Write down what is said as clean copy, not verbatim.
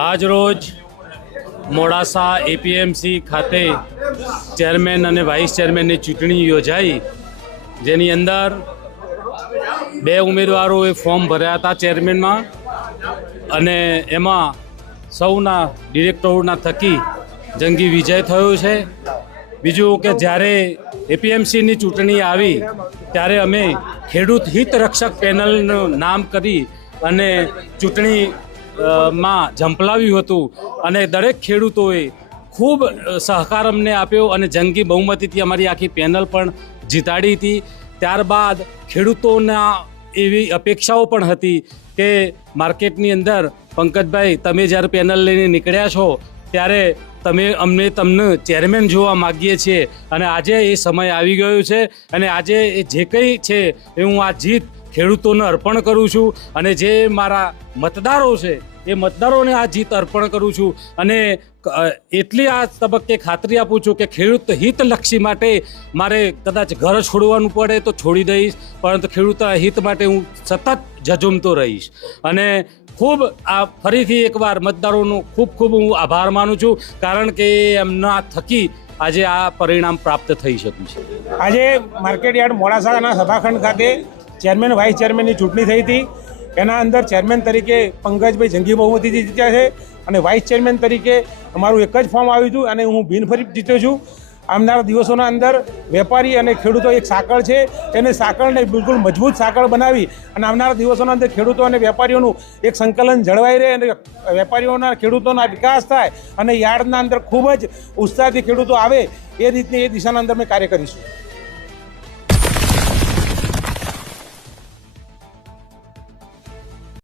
આજ રોજ મોડાસા એપીએમસી ખાતે ચેરમેન અને વાઇસ ચેરમેનની ચૂંટણી યોજાઈ, જેની અંદર 2 ઉમેદવારોએ ફોર્મ ભર્યા હતા ચેરમેનમાં, અને એમાં સૌના ડિરેક્ટરોના થકી જંગી વિજય થયો છે. બીજું કે જ્યારે એપીએમસીની ચૂંટણી આવી ત્યારે અમે ખેડૂત હિત રક્ષક પેનલનું નામ કરી અને ચૂંટણી માં ઝંપલાવ્યું હતું, અને દરેક ખેડૂતોએ ખૂબ સહકાર અમને આપ્યો અને જંગી બહુમતીથી અમારી આખી પેનલ પણ જીતાડી હતી. ત્યારબાદ ખેડૂતોના એવી અપેક્ષાઓ પણ હતી કે માર્કેટની અંદર પંકજભાઈ, તમે જ્યારે પેનલ લઈને નીકળ્યા છો ત્યારે તમને ચેરમેન જોવા માગીએ છીએ, અને આજે એ સમય આવી ગયો છે. અને આજે એ જે કંઈ છે એ હું આ જીત ખેડૂતોને અર્પણ કરું છું, અને જે મારા મતદારો છે એ મતદારોને આ જીત અર્પણ કરું છું. અને એટલી આ તબક્કે ખાતરી આપું છું કે ખેડૂત હિતલક્ષી માટે મારે કદાચ ઘર છોડવાનું પડે તો છોડી દઈશ, પરંતુ ખેડૂતના હિત માટે હું સતત ઝઝૂમતો રહીશ. અને ખૂબ આ ફરીથી એકવાર મતદારોનો ખૂબ ખૂબ હું આભાર માનું છું, કારણ કે એમના થકી આજે આ પરિણામ પ્રાપ્ત થઈ શક્યું છે. આજે માર્કેટયાર્ડ મોડાસાના સભાખંડ ખાતે ચેરમેન વાઇસ ચેરમેનની ચૂંટણી થઈ હતી. એના અંદર ચેરમેન તરીકે પંકજભાઈ જંગી બહુમતીથી જીત્યા છે, અને વાઇસ ચેરમેન તરીકે અમારું એક જ ફોર્મ આવ્યું હતું અને હું બિનહરીફ જીત્યો છું. આવનારા દિવસોના અંદર વેપારી અને ખેડૂતો એક સાંકળ છે, તેને સાંકળને બિલકુલ મજબૂત સાંકળ બનાવી અને આવનારા દિવસોના અંદર ખેડૂતો અને વેપારીઓનું એક સંકલન જળવાઈ રહે, અને વેપારીઓના ખેડૂતોના વિકાસ થાય, અને યાર્ડના અંદર ખૂબ જ ઉત્સાહથી ખેડૂતો આવે એ રીતની એ દિશાના અંદર મેં કાર્ય કરીશું.